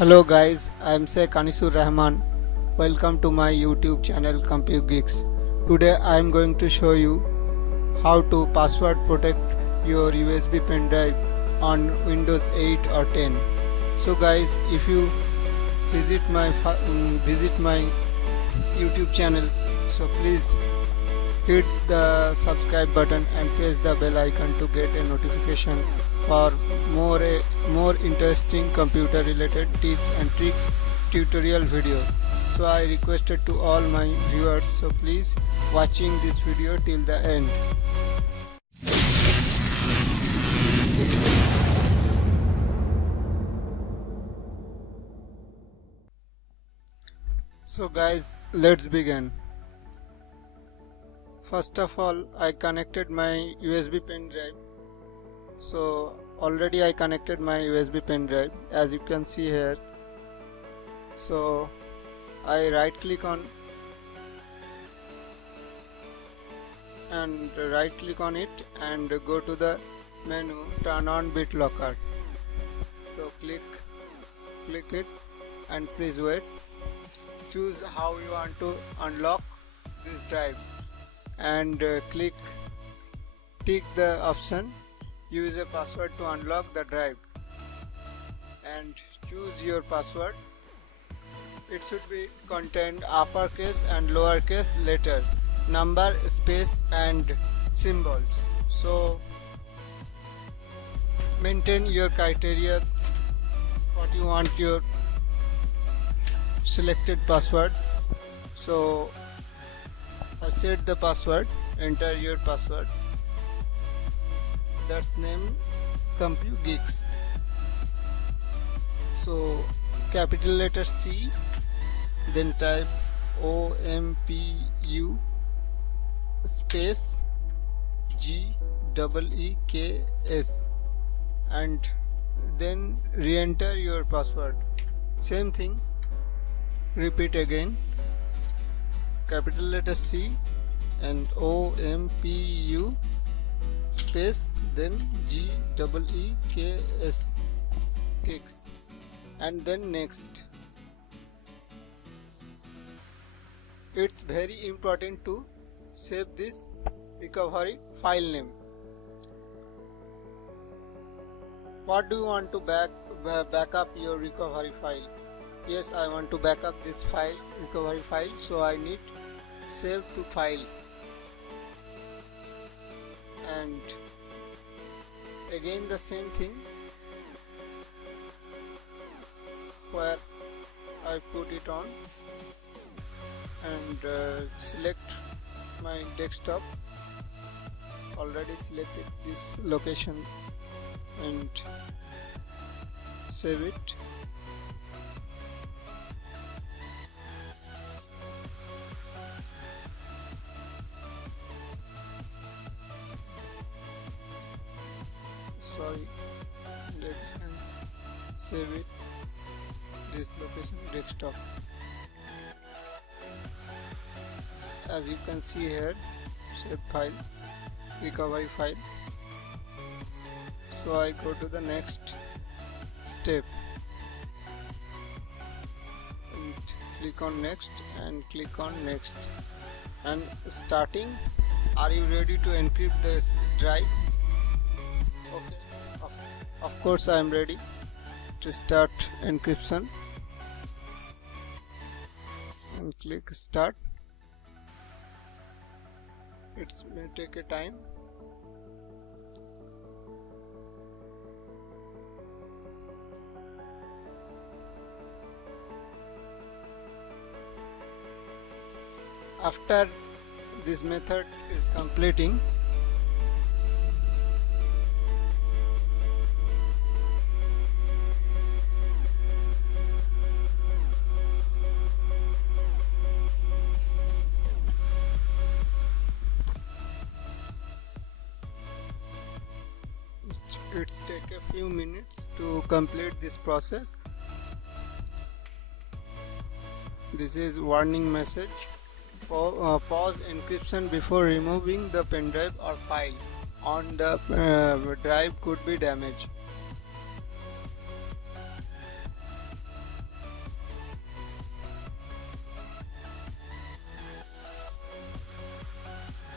Hello guys, I am Sheikh Anisur Rahman. Welcome to my YouTube channel Compute Geeks. Today I am going to show you how to password protect your USB pen drive on Windows 8 or 10. So guys, if you visit my YouTube channel, so please hit the subscribe button and press the bell icon to get a notification for more interesting computer related tips and tricks tutorial video. So I requested to all my viewers, so please watching this video till the end. So guys, let's begin. First of all, I connected my USB pen drive. So already I connected my USB pen drive, as you can see here. So I right click on it and go to the menu, turn on BitLocker. So click it and please wait. Choose how you want to unlock this drive and tick the option use a password to unlock the drive and choose your password. It should be contain uppercase and lowercase letter, number, space and symbols. So maintain your criteria what you want your selected password. So set the password, enter your password. That's name Compute Geeks. So capital letter C, then type OMPU space GEEKS and then re-enter your password. Same thing, repeat again, capital letter C and OMPU space then GEEKS kicks and then next. It's very important to save this recovery file name. What do you want to back up your recovery file? Yes, I want to back up this file, recovery file, so I need save to file and again the same thing where I put it on and select my desktop. Already selected this location and save it. Sorry, let me save it, this location desktop. As you can see here, save file, recovery file. So I go to the next step and click on next and click on next and starting. Are you ready to encrypt this drive? Okay, of course I am ready to start encryption and click start. It may take a time. After this method is completing, it's take a few minutes to complete this process. This is warning message. Pause encryption before removing the pen drive or file on the drive could be damaged.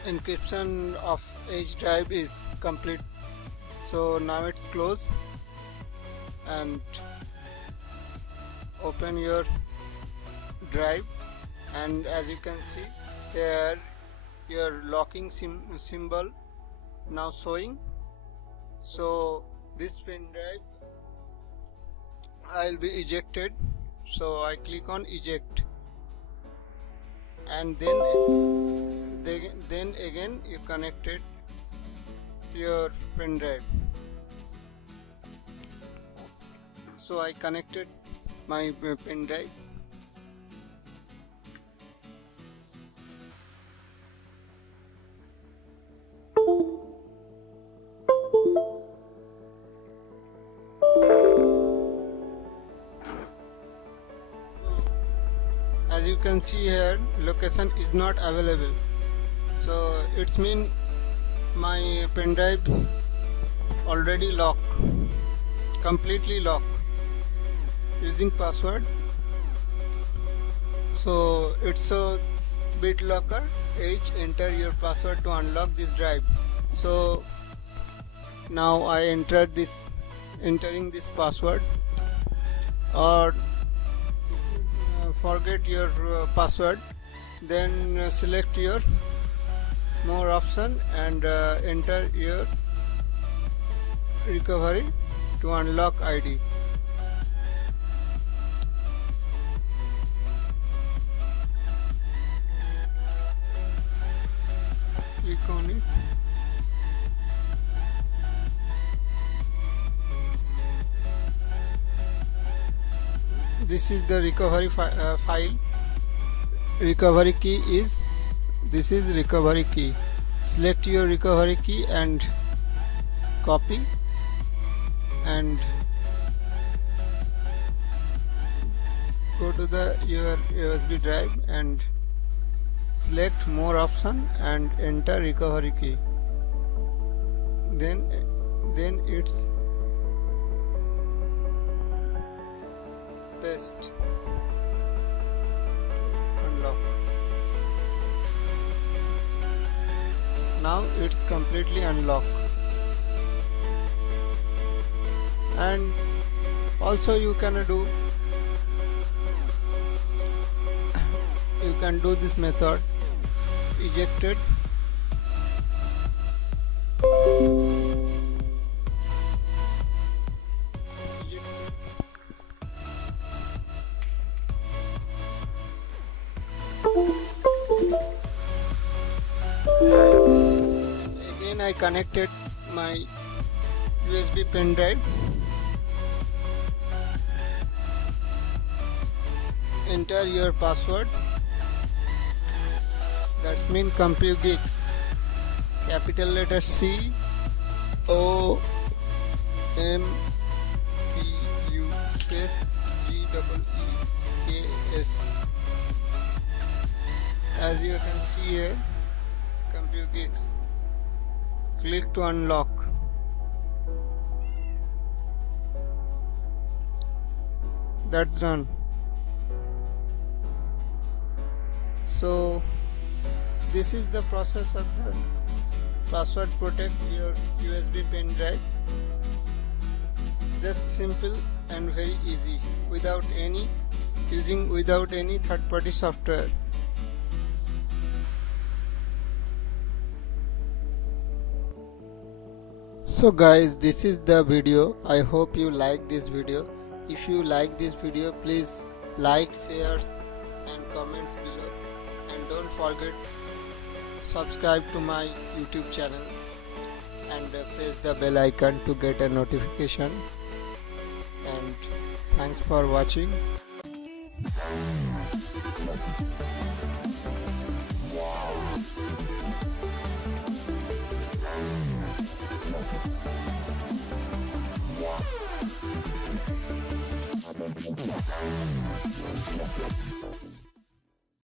encryption of H drive is complete. So now it's closed, and open your drive, and as you can see here, your locking symbol now showing. So this pen drive I'll be ejected, so I click on eject, and then again you connected your pen drive. So I connected my pen drive. As you can see here, location is not available, so it's mean my pen drive already locked, completely locked using password. So it's a BitLocker H. Enter your password to unlock this drive. So now I entering this password, or forget your password, then select your more option and enter your recovery to unlock ID. Click on it. This is the recovery file. Recovery key is this is recovery key. Select your recovery key and copy, and go to your USB drive and select more option and enter recovery key. Then it's paste, unlock. Now it's completely unlocked. And also you can do this method, ejected. Again I connected my USB pen drive. Enter your password. That's mean CompuGeeks. Capital letter C O M P U space G E E K S. As you can see here, CompuGeeks. Click to unlock. That's done. So this is the process of the password protect your USB pen drive. Just simple and very easy, without any third-party software. So guys, this is the video. I hope you like this video. If you like this video, please like, share and comments below, and don't forget subscribe to my YouTube channel and press the bell icon to get a notification. And thanks for watching.